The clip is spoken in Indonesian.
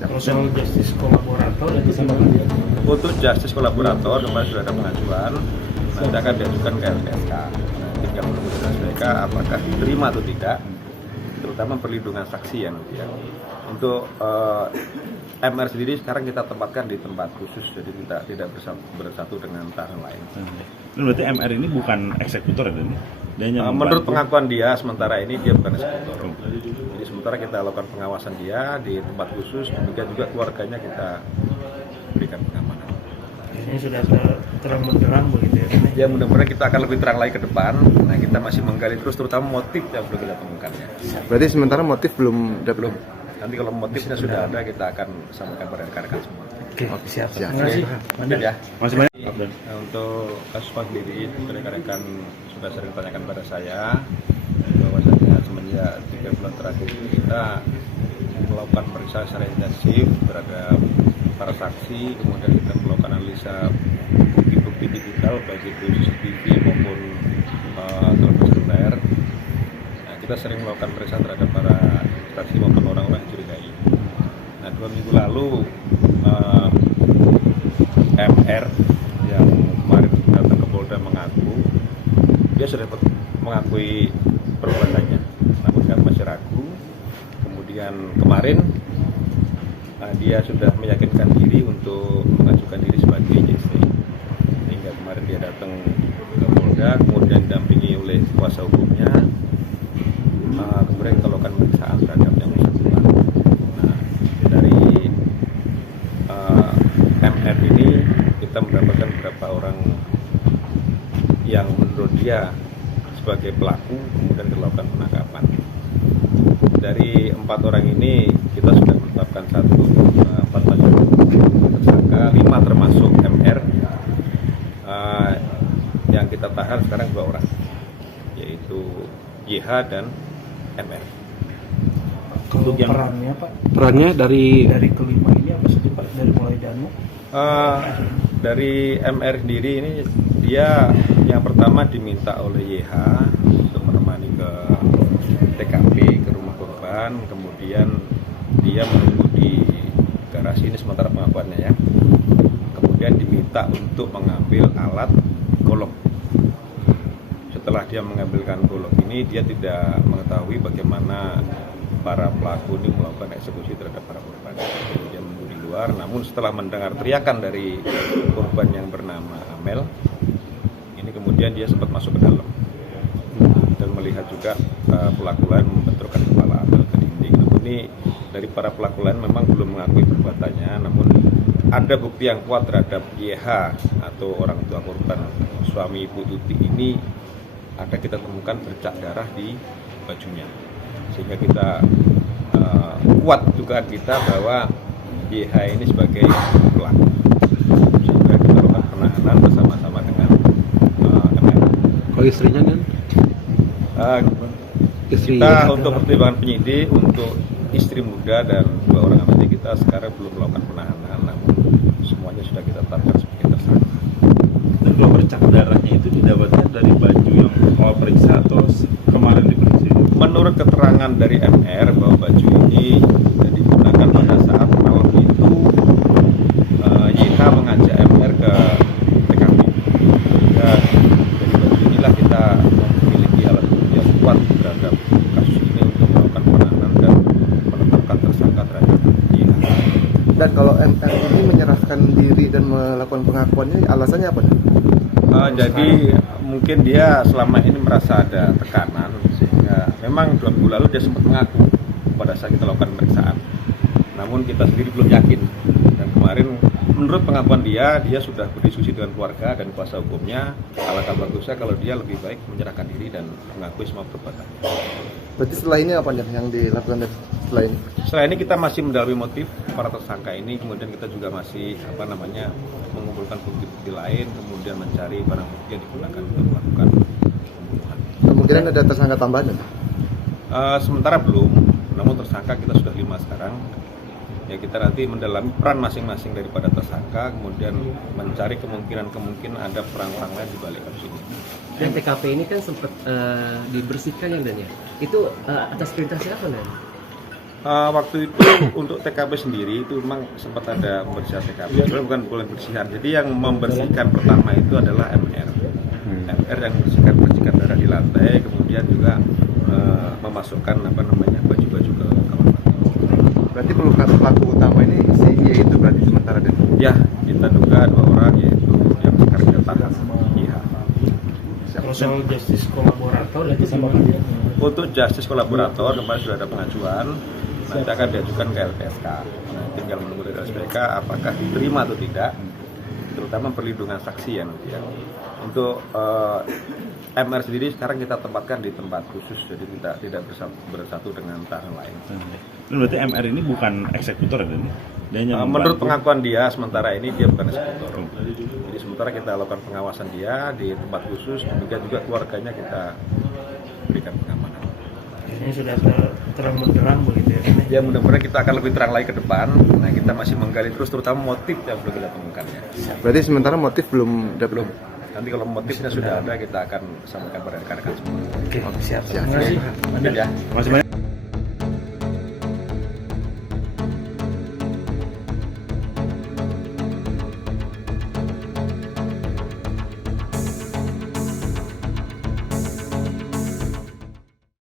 Kalau soal justice kolaborator itu gimana? Untuk justice kolaborator kemarin sudah ada pengajuan, nanti akan diajukan ke LPSK. Tinggal menunggu dari mereka apakah diterima atau tidak, terutama perlindungan saksi ya nanti ya. Untuk MR sendiri sekarang kita tempatkan di tempat khusus, jadi tidak bersatu dengan tahanan lain. Berarti MR ini bukan eksekutor ya? Menurut pengakuan dia, sementara ini dia bukan eksekutor. Jadi sementara kita lakukan pengawasan dia di tempat khusus, demikian juga keluarganya kita berikan pengamanan. Ini sudah terang benderang begitu ya? Ya mudah-mudahan kita akan lebih terang lagi ke depan. Nah kita masih menggali terus, terutama motif yang belum kita temukan ya. Berarti sementara motif belum. Nanti kalau motifnya sudah ada, kita akan sampaikan pada rekan-rekan semua. Oke, siap. Siap. Terima kasih. Mungkin ya. Masih banyak. Nah, untuk kasus Pak Diri, rekan-rekan sudah sering tanyakan pada saya bahwasanya semenjak 3 bulan terakhir ini kita melakukan pemeriksaan secara intensif terhadap para saksi, kemudian kita melakukan analisa bukti-bukti digital baik itu CCTV maupun telepon seluler. Nah, kita sering melakukan pemeriksaan terhadap para saksi maupun orang-orang yang curigai. Nah, 2 minggu lalu MR yang kemarin datang ke Polda mengaku dia sudah mengakui perbuatannya, namun kami masih ragu. Kemudian kemarin dia sudah meyakinkan diri untuk mengajukan diri sebagai JC, sehingga kemarin dia datang ke Polda, kemudian didampingi oleh kuasa hukumnya. Kemudian kita lakukan pemeriksaan terhadap yang bersangkutan. Nah, dari MR ini kita mendapatkan beberapa orang yang menurut dia sebagai pelaku, kemudian dilakukan penangkapan. Dari 4 orang ini kita sudah menetapkan 4 tersangka, 5 termasuk MR. Yang kita tahan sekarang 2 orang, yaitu YH dan MR. Kalau yang perannya Pak, Perannya dari kelima ini apa saja Pak? Dari mulai Danu? Dari MR sendiri ini dia yang pertama diminta oleh YH untuk menemani ke TKP, ke rumah korban, kemudian dia menunggu di garasi, ini sementara pengakuannya ya. Kemudian diminta untuk mengambil alat golok. Setelah dia mengambilkan golok ini, dia tidak mengetahui bagaimana para pelaku ini melakukan eksekusi terhadap para korban. Dia menunggu di luar, namun setelah mendengar teriakan dari korban yang bernama Amel, ini kemudian dia sempat masuk ke dalam dan melihat juga pelaku lain membenturkan kepala Amel ke dinding. Namun ini dari para pelaku lain memang belum mengakui perbuatannya, namun ada bukti yang kuat terhadap YH atau orang tua korban, suami Ibu Tuti ini. Ada kita temukan bercak darah di bajunya, sehingga kita kuat dugaan kita bahwa YH ini sebagai pelaku, sehingga kita lakukan penahanan bersama-sama dengan MR. kalau istrinya kan? Kita untuk pertimbangan penyidik untuk istri muda dan 2 orang anak kita sekarang belum melakukan penahanan, namun semuanya sudah kita tetapkan sebagai tersangka. Dan kalau bercak darahnya itu didapatkan dari baju yang mau periksa atau kemarin diperiksa? Menurut keterangan dari MR bahwa baju ini digunakan pada saat malam itu YH mengajak MR ke TKP. Dan dari baju inilah kita memiliki alat bukti yang kuat terhadap kasus ini untuk melakukan penahanan dan menetapkan tersangka terhadap YH. Dan kalau MR ini menyerahkan diri dan melakukan pengakuannya, alasannya apa? Jadi mungkin dia selama ini merasa ada tekanan, sehingga memang 2 minggu lalu dia sempat mengaku pada saat kita lakukan pemeriksaan. Namun kita sendiri belum yakin. Dan kemarin menurut pengakuan dia sudah berdiskusi dengan keluarga dan kuasa hukumnya. Alangkah bagusnya kalau dia lebih baik menyerahkan diri dan mengakui semua perbuatannya. Berarti setelah ini apa yang dilakukan setelah ini? Setelah ini kita masih mendalami motif para tersangka ini, kemudian kita juga masih mengumpulkan bukti-bukti lain, kemudian mencari barang bukti yang digunakan untuk melakukan pembunuhan. Kemungkinan ada tersangka tambahan? Sementara belum, namun tersangka kita sudah 5 sekarang. Ya kita nanti mendalami peran masing-masing daripada tersangka, kemudian mencari kemungkinan ada peran orang lain di balik kasus ini. Dan TKP ini kan sempat dibersihkan ya Dan ya? Itu atas perintah siapa Dan? Waktu itu untuk TKP sendiri itu memang sempat ada pembersihan TKP, sebenarnya bukan pembersihan. Jadi yang membersihkan pertama itu adalah MR. MR yang bersihkan darah di lantai, kemudian juga memasukkan baju-baju ke kamar mandi. Berarti pelaku utama ini si Y itu berarti sementara dan Ya, kita duga 2 orang yaitu yang sekarang kita tahan IH. Kalau soal justice kolaborator itu gimana? Untuk justice kolaborator kemarin sudah ada pengajuan, nanti akan diajukan ke LPSK. Nah, tinggal menunggu dari LPSK apakah diterima atau tidak, terutama perlindungan saksi ya nanti ya. Untuk MR sendiri sekarang kita tempatkan di tempat khusus, jadi tidak bersatu dengan tahanan lain. Berarti MR ini bukan eksekutor ya? Dia hanya Menurut membantu. pengakuan dia sementara ini dia bukan eksekutor. Jadi sementara kita lakukan pengawasan dia di tempat khusus, demikian juga keluarganya kita berikan pengamanan. Ini sudah terang benderang begitu ya. Ya mudah-mudahan kita akan lebih terang lagi ke depan. Nah kita masih menggali terus terutama motif yang belum kita temukan ya. berarti sementara motif belum Belum. Nanti kalau motifnya sudah ada kita akan sampaikan pada rekan-rekan semua. Oke, siap. Siap. Terima kasih. Mungkin ya. Terima kasih banyak.